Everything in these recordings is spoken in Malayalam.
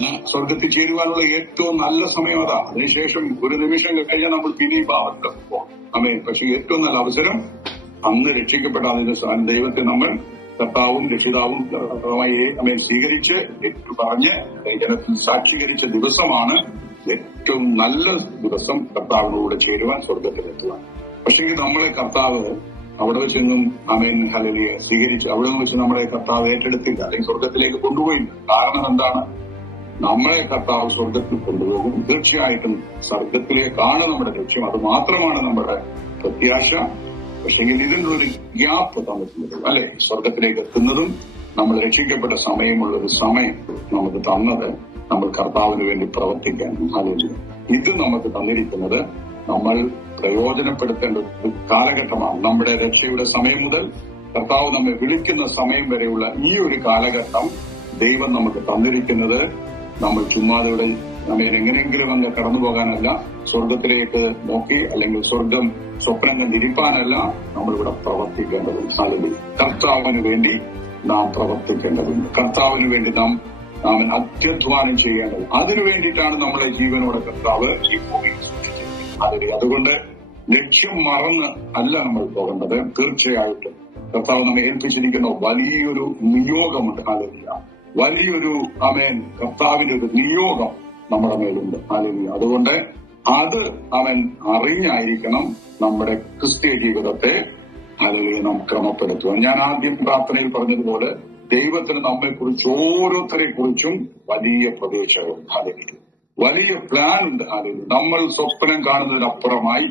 സ്വർഗത്തിൽ ചേരുവാനുള്ള ഏറ്റവും നല്ല സമയം അതാ. അതിനുശേഷം ഒരു നിമിഷം കഴിഞ്ഞാൽ നമ്മൾ പിന്നെയും പാപത്തിൽ പോകും. അമേൻ. പക്ഷെ ഏറ്റവും നല്ല അവസരം അന്ന് രക്ഷിക്കപ്പെട്ട അതിന് ദൈവത്തെ നമ്മൾ കർത്താവും രക്ഷിതാവും അമേൻ സ്വീകരിച്ച് പറഞ്ഞ് ജനത്തിൽ സാക്ഷീകരിച്ച ദിവസമാണ് ഏറ്റവും നല്ല ദിവസം കർത്താവിനോട് ചേരുവാൻ, സ്വർഗത്തിലെത്തുവാൻ. പക്ഷെങ്കിൽ നമ്മളെ കർത്താവ് അവിടെ വെച്ചൊന്നും അമേൻ ഹല്ലേലൂയ സ്വീകരിച്ചു. അവിടെ നിന്ന് വെച്ച് നമ്മളെ കർത്താവ് ഏറ്റെടുത്തില്ല, അല്ലെങ്കിൽ സ്വർഗത്തിലേക്ക് കൊണ്ടുപോയില്ല. കാരണം എന്താണ്? നമ്മളെ കർത്താവ് സ്വർഗത്തിൽ കൊണ്ടുപോകും. തീർച്ചയായിട്ടും സ്വർഗത്തിലേക്കാണ് നമ്മുടെ ലക്ഷ്യം. അത് മാത്രമാണ് നമ്മുടെ പ്രത്യാശ. പക്ഷെങ്കിൽ ഇതിനുള്ള ഒരു ഗ്യാപ്പ് തന്നിട്ടുണ്ട്, അല്ലെ? സ്വർഗത്തിലേക്ക് എത്തുന്നതും നമ്മൾ രക്ഷിക്കപ്പെട്ട സമയമുള്ള ഒരു സമയം നമുക്ക് തന്നത് നമ്മൾ കർത്താവിന് വേണ്ടി പ്രവർത്തിക്കാൻ. ഹല്ലേലൂയ. ഇത് നമുക്ക് തന്നിരിക്കുന്നത് നമ്മൾ പ്രയോജനപ്പെടുത്തേണ്ട ഒരു കാലഘട്ടമാണ്. നമ്മുടെ രക്ഷയുടെ സമയം മുതൽ കർത്താവ് നമ്മെ വിളിക്കുന്ന സമയം വരെയുള്ള ഈ ഒരു കാലഘട്ടം ദൈവം നമുക്ക് തന്നിരിക്കുന്നത് നമ്മൾ ചുമ്മാതെ നമ്മെ എങ്ങനെയെങ്കിലും അങ്ങ് കടന്നു പോകാനല്ല, സ്വർഗത്തിലേക്ക് നോക്കി അല്ലെങ്കിൽ സ്വർഗം സ്വപ്നം കണ്ടിരിപ്പാനല്ല, നമ്മളിവിടെ പ്രവർത്തിക്കേണ്ടതുണ്ട്. ഹല്ലേലൂയ. കർത്താവിന് വേണ്ടി നാം പ്രവർത്തിക്കേണ്ടതുണ്ട്. കർത്താവിന് വേണ്ടി നാം അത്യധ്വാനം ചെയ്യേണ്ടത്. അതിനു വേണ്ടിയിട്ടാണ് നമ്മളെ ജീവനോടെ കർത്താവ് ഈ ഭൂമിയിൽ സൃഷ്ടിച്ചിരിക്കുന്നത്. ഹല്ലേലൂയ. അതുകൊണ്ട് ലക്ഷ്യം മറന്ന് അല്ല നമ്മൾ പോകേണ്ടത്. തീർച്ചയായിട്ടും കർത്താവ് നമ്മെ ഏൽപ്പിച്ചിരിക്കുന്ന വലിയൊരു നിയോഗമുണ്ട്. ഹല്ലേലൂയ. വലിയൊരു കർത്താവിന്റെ ഒരു നിയോഗം നമ്മുടെ മേലുണ്ട്. ഹല്ലേലൂയ. അതുകൊണ്ട് അത് അവൻ അറിഞ്ഞായിരിക്കണം നമ്മുടെ ക്രിസ്തീയ ജീവിതത്തെ ഹല്ലേലൂയ നാം ക്രമപ്പെടുത്തുക. ഞാൻ ആദ്യം പ്രാർത്ഥനയിൽ പറഞ്ഞതുപോലെ ദൈവത്തിന് നമ്മെക്കുറിച്ച് ഓരോരുത്തരെ കുറിച്ചും വലിയ പ്രതീക്ഷകളുണ്ട്. ഹല്ലേലൂയ. വലിയ പ്ലാൻ ഉണ്ട്. ഹല്ലേലൂയ. നമ്മൾ സ്വപ്നം കാണുന്നതിനപ്പുറമായി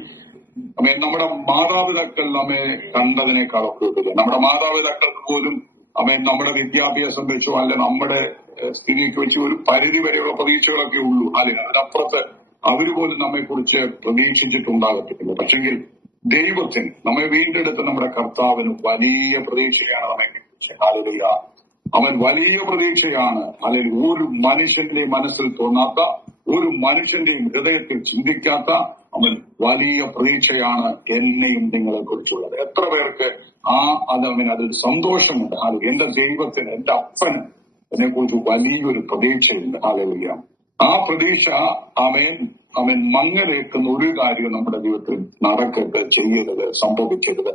നമ്മുടെ മാതാപിതാക്കൾ നമ്മെ കണ്ടതിനേക്കാളൊക്കെ ഉപരി നമ്മുടെ മാതാപിതാക്കൾക്ക് പോലും നമ്മുടെ വിദ്യാഭ്യാസം വെച്ചോ അല്ല നമ്മുടെ സ്ഥിതിക്ക് വെച്ച് ഒരു പരിധി വരെയുള്ള പ്രതീക്ഷകളൊക്കെ ഉള്ളൂ. അതിനപ്പുറത്ത് അവര് പോലും നമ്മെക്കുറിച്ച് പ്രതീക്ഷിച്ചിട്ടുണ്ടാകത്തില്ല. പക്ഷെങ്കിൽ ദൈവത്തിന് നമ്മെ വീണ്ടെടുത്ത നമ്മുടെ കർത്താവിന് വലിയ പ്രതീക്ഷയാണ് നമ്മെക്കുറിച്ച്. ഹല്ലേലൂയ. അവൻ വലിയ പ്രതീക്ഷയാണ്. അല്ലെങ്കിൽ ഒരു മനുഷ്യന്റെയും മനസ്സിൽ തോന്നാത്ത, ഒരു മനുഷ്യന്റെയും ഹൃദയത്തിൽ ചിന്തിക്കാത്ത അവൻ വലിയ പ്രതീക്ഷയാണ് എന്നെയും നിങ്ങളെ കുറിച്ചുള്ളത്. എത്ര പേർക്ക് അതിൽ സന്തോഷമുണ്ട്? എന്റെ ദൈവത്തിന്, എന്റെ അപ്പന് എന്നെ കുറിച്ച് വലിയൊരു പ്രതീക്ഷയുണ്ട്. ഹല്ലേലൂയ. ആ പ്രതീക്ഷ അവൻ മങ്ങലേക്കുന്ന ഒരു കാര്യം നമ്മുടെ ജീവിതത്തിൽ നടക്കരുത്, ചെയ്യരുത്, സംഭവിക്കരുത്.